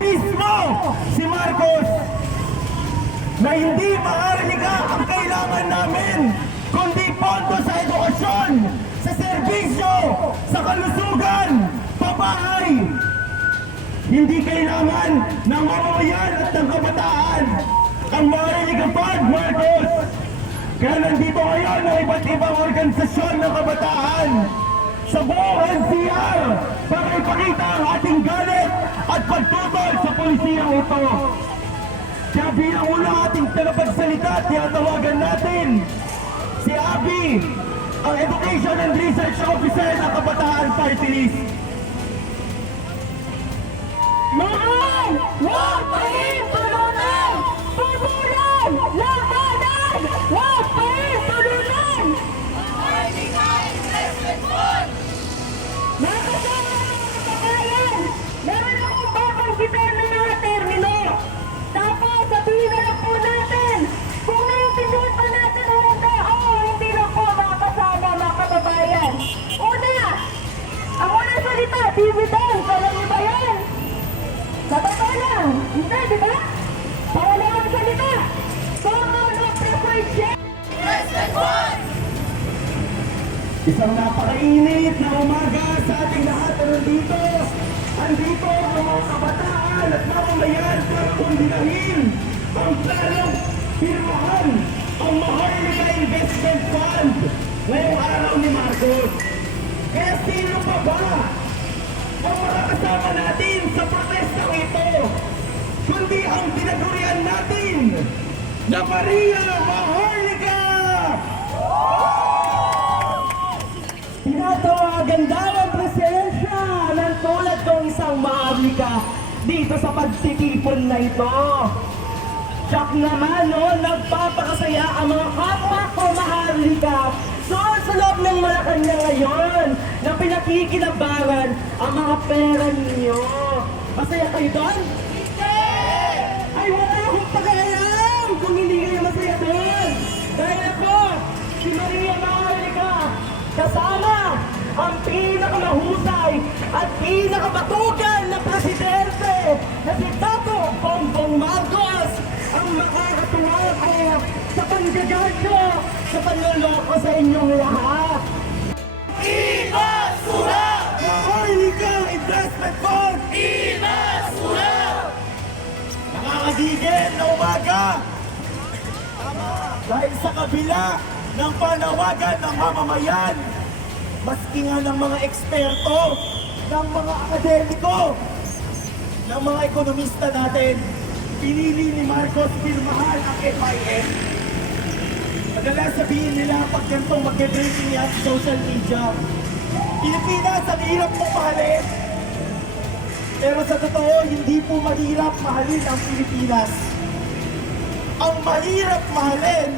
mismo si Marcos na hindi maharlika ang kailangan namin, kundi pondo sa edukasyon, sa serbisyo, sa kalusugan, pabahay. Hindi kailangan ng mamamayan at ng kabataan ang maharlika fund, Marcos. Kaya nandito ngayon ang iba't ibang organisasyon ng kabataan sa buong NCR para ipakita ang ating galit at pagtutol polisiyang ito. Kaya bilang unang ating tagapagsalita, tinatawagan natin si Abby, ang Education and Research Officer ng Kabataan Party List. Mahal! Huwag salita, dividends. Alam niyo ba yan? Sa totoo lang, hindi, di ba? Pangalawang salita, common of preferred share. Isang napakainit na umaga sa ating lahat na nandito. Andito ang mga kabataan at mamamayan para kundinahin ang planong pirmahan ang Maharlika Investment Fund ngayong araw ni Marcos. Kaya sino pa ba ang natin sa protestang ito? Kundi ang tinagurian natin na Maria Maharlika! Tinatawagan daw ang presensya ng tulad kong isang maharlika dito sa pagtitipon na ito. Tsak naman, no, nagpapakasaya ang mga kapwa ko maharlika doon sa loob ng Malacanang ngayon na pinakikinabangan ang mga pera ninyo. Masaya kayo doon? Ay, wala akong pakialam kung hindi kayo masaya doon. Dahil ako, si Maria Maharlika, kasama ang pinakamahusay at pinakamatugan na presidente na si Tato Bongbong Marcos ang makakatuwa ko sa panggagadyo sa panloloko sa inyong lahat. Ibasura! Maharlika Investment Fund! Nakakagigil na umaga! Dahil sa kabila ng panawagan ng mamamayan, maski nga ng mga eksperto, ng mga akademiko, ng mga ekonomista natin, pinili ni Marcos pirmahan ang FIM. Madalas sabihin nila pag ganitong mag-breaking yan sa social media, Pilipinas, ang hirap mong mahalin. Pero sa totoo, hindi po mahirap mahalin ang Pilipinas. Ang mahirap mahalin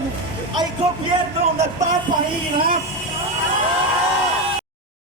ay gobyernong nagpapahirap